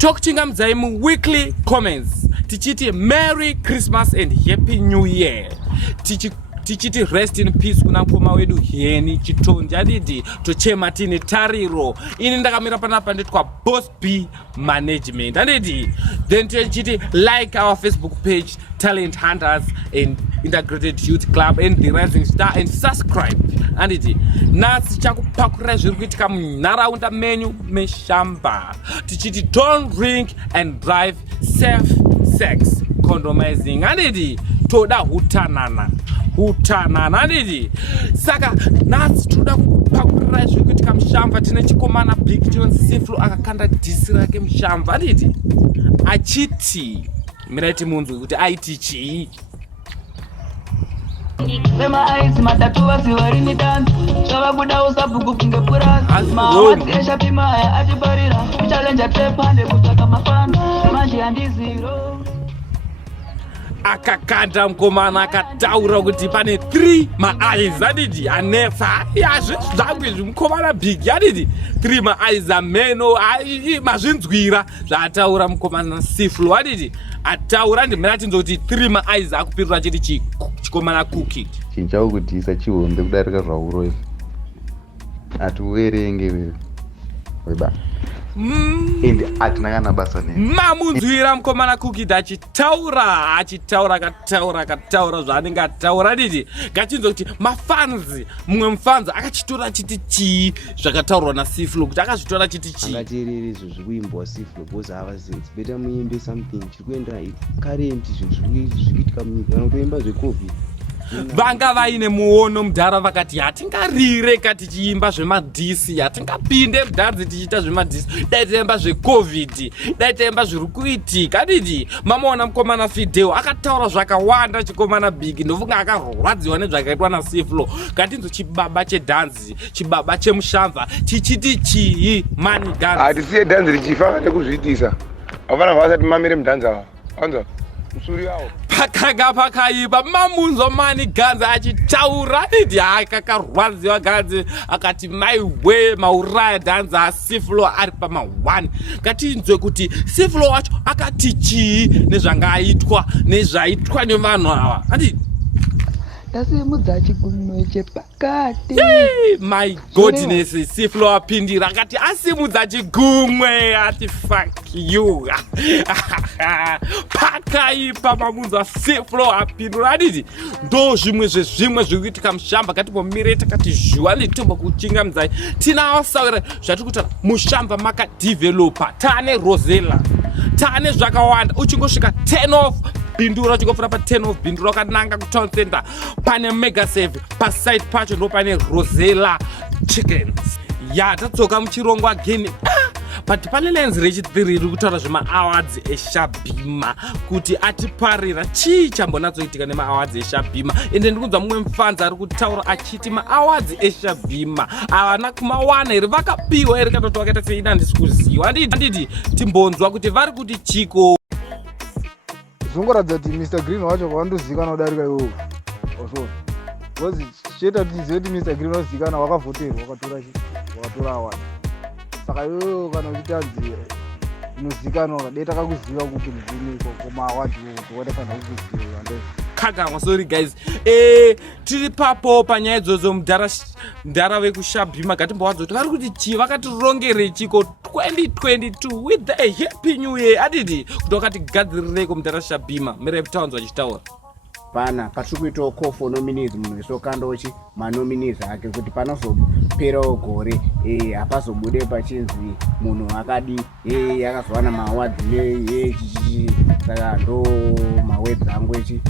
tokuchingamdzai weekly comments tichiti Merry Christmas and Happy New Year. Tichiti rest in peace kuna mkoma wedu Heni Chitonji adidi tochema tini tariro ini ndakamira panapa nditwa Boss B Management adidi. Then tichiti like our Facebook page Talent Hunters and Integrated Youth Club and The Rising Star and subscribe adidi. Nasi chakupakura zviri kuitika munharaunda menyu meshamba. Tichiti don't drink and drive, safe sex, condomizing adidi. Toda hutanana adidi. Saka nasi toda kupakurira zviri kuitika mushamba. Tine chikomana Big John Siflo akakanda dhisi rake mushamba adidi. Achiti miraiti munzwi kuti aiti chii. Sema aisi matatu wasiwari mitanzi Shava kuda usabuku kunge purasi Mawati esha pima ya atibarira Challenge atepande kutaka mafana Manji andi zero Akakanda mkomana akataura kuti pane 3 ma-eyes adidi anefa yazvizvagwe mkomana Big adidi 3 ma-eyes ameno mazvinzwira zvaataura mkomana Siflo adidi ataura ndimira tinzoti 3 ma-eyes akupirira chiti chikomana Cookie chinchau kuti isa chihombe kudarika zvauro izvi atiuerenge weba ende atina kana basa ne mamunzwira mkomana Cookie achitaura zvaanenge ataura didi ngachinzwa kuti mafanzi mumwe mufanzi akachitora chiti chii zvakataurwa naSiflo kuti akazvitora chiti chii akateerera izvo zvikuimbwa Siflo because it's better muimbe something chiri kuenda current zvinhu zvikuitika munyika kana kuimba zvecovid vanga vaine muono mudhara vakati hatingarire tichiimba zvemadhisi hatingapinde mudharadzi tichiita zvemadhisi dai taimba zvecovid dai taimba zviri kuitika didi. Mamaona mukomana Fideo akataura zvakawanda chikomana Big ndofunga akarwadziwa nezvakaitwa naSiflo katinzo chibaba chedhanzi chibaba chemushamva chichiti chii mani dhanzi hatisiye dhanzi richifa nekuzviitisa avana vasati mamire mudhanzi ava anza musuri wavo pakaipa mamunzo mani ganzi achitaura didi akakarwadziwa ganzi akati maiwe mauraya dhanzi aSiflo ari pama1 ngatinzwe kuti Siflo wacho akati chii nezvangaitwa nezvaitwa nevanhu ava andi Ndasimudza chigunwe chepakati my goodness Siflo apindira akati asimudza chigumwe ati fuck you pakaipa mamunzo Siflo apindira adidi ndo zvimwe zviri kuitika mushamba katimbomire takati zhuwa litombo kuchingamdzai tinaosawira zvatiri kutaura mushamba makadevelopa taane Rosella taane zvakawanda uchingosvika 10 off bindura chikofura pa 10 of bindura kananga ku town center pane Mega Save pa site pacho ndo pane Rosella chickens tatsoka muchirongo again but pane lens rechi3 riri kutaura zvema-awards eShabima kuti atiparira chii chambonatsoitika nema-awards eShabima ende ndikunzwa mumwe mufanzi ari kutaura achiti ma-awards eShabima avana kumawana here vakapiwa here kana kuti vakaita seina handisi kuziva handiti timbonzwa kuti vari kuti chiko zvongoratidza kuti Mr Green wacho kwandozikana kudarika iwowo osona because cheta tizive kuti Mr Green wazikana wakavhoterwa wakatora award saka iwewo kana uchitanzi unozikanwa dai takakuziva kuti mziniko kuma-award kuti watafanira kukuziva kagamwa sorry guys tiri papo panyaya idzodzo mudhara vekushabhima gatimbowadzwa kuti vari kuti chii vakatirongerei chiko 2022 with a happy new year adidi kuti vakatigadzirireko mudhara Shabhima mereptaunzi vachitaura pana patiri kuitawo call for nominees munhu wesokandochi manominees ake kuti panozoperawo gore hapazobude pachinzi munhu akadi akazowana maawards nechichichi saka ndo mawedzi angu echi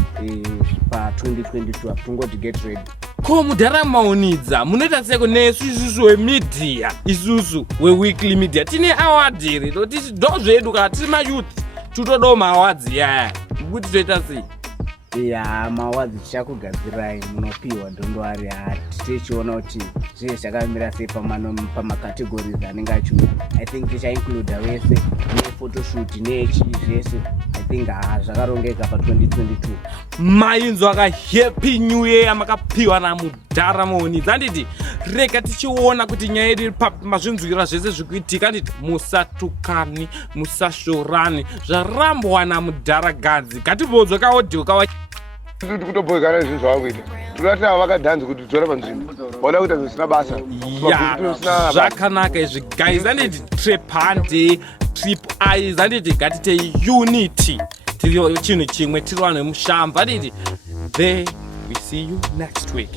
pa2022 tungoti get ready ko mudhara maunidza munoita seko nesu isusu wemedia isusu weweekly media tine award here toti ndo zvedu kana tiri mayouth tutodawo maawards yaya kuti toita sei maawards tichakugadzirai munopiwa ndondo ari tichiona kuti zvese zvakamira sei pamakategories anenge achiuya I think tichaincluda wese nephotoshoot nechi zvese I think zvakarongeka pa2022 mainzwa ka happy new year makapiwa namudhara moni dzanditi rega tichiona kuti nyaya yedu iri mazvinzwira zvese zvikuitika nditi musatukani musashorani zvarambwa namudhara gadzi ngatibodzwe kaodhiyo kawa kutoboekana zvinhu zvavakuita tinoati ava vakadhanzi kuti dzora panzvimbo vauda kuita zvisina basa ya zvakanaka izvi guys anditi trepande trip eyes anditi ngatite unity tiri chinhu chimwe tiri vanhu vemushamba anditi there we see you next week.